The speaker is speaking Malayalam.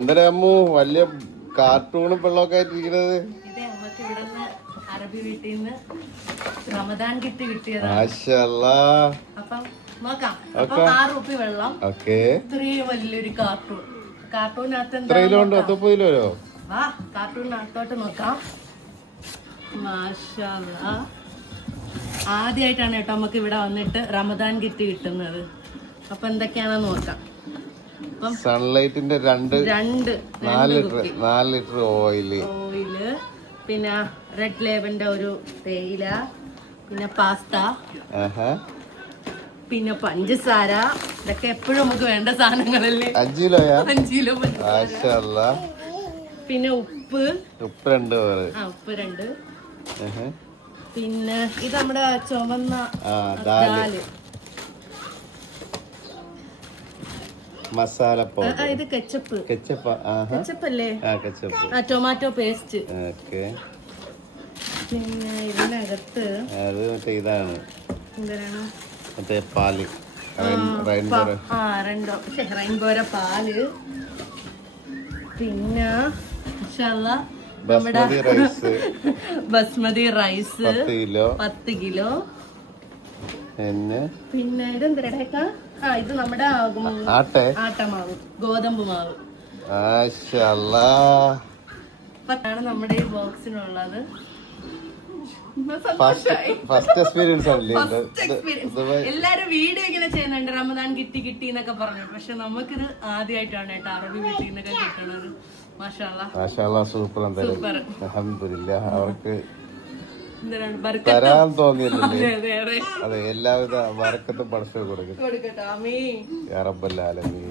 എന്താ അമ്മു വലിയ കാർട്ടൂണും വെള്ളമൊക്കെ ആയിട്ടിരിക്കുന്നത്? അറബി വീട്ടിൽ നിന്ന് റമദാൻ കിറ്റ് കിട്ടിയതാണ്. അപ്പം നോക്കാം. 6 റുപ്പി വെള്ളം, ഇത്രയും വലിയൊരു കാർട്ടൂണിനകത്ത് കാർട്ടൂണിനകത്തോട്ട് നോക്കാം. മാഷാ അല്ലാ. ആദ്യമായിട്ടാണ് കേട്ടോ നമുക്ക് ഇവിടെ വന്നിട്ട് റമദാൻ കിറ്റ് കിട്ടുന്നത്. അപ്പൊ എന്തൊക്കെയാണെന്ന് നോക്കാം. സൺലൈറ്റിന്റെ 4 ലിറ്റർ ഓയില്, പിന്നെ റെഡ് ലേബലിന്റെ ഒരു തേയില, പിന്നെ പാസ്ത, പിന്നെ പഞ്ചസാര. ഇതൊക്കെ എപ്പോഴും നമുക്ക് വേണ്ട സാധനങ്ങളല്ലേ. 5 കിലോ പഞ്ചസാര. പിന്നെ ഉപ്പ് 2. പിന്നെ ഇത് നമ്മുടെ ചുവന്ന ദാല്, മസാല പൗഡർ. ഇത് കെച്ചപ്പ് അല്ലേ? Tomato paste. പിന്നെ ഇതിനകത്ത് ഇതാണ് പാല്, റെയിൻബോര പാല്. പിന്നെ ബസ്മതി റൈസ് 10 കിലോ. പിന്നെ ഇതെന്തരടേക്കാ? ഇത് നമ്മുടെ ആട്ടമാവ്, ഗോതമ്പ് മാവ്. അതാണ് നമ്മുടെ ഈ ബോക്സിനുള്ളത്. എല്ലാരും വീഡിയോ ഇങ്ങനെ ചെയ്യുന്നുണ്ട്, റമദാൻ കിട്ടി എന്നൊക്കെ പറഞ്ഞു. പക്ഷെ നമുക്കിത് ആദ്യമായിട്ടാണ് കേട്ടോ അറബി വീട്ടിൽ നിന്നൊക്കെ കിട്ടണത്. സൂപ്പർ. അൽഹംദുലില്ലാഹ്. അവർക്ക് തരാൻ തോന്നിയില്ലേ? അതെ, എല്ലാവിധ ബർക്കത്തും പടച്ചു കൊടുക്കട്ടെ. ആമീൻ യാ റബ്ബൽ ആലമീൻ.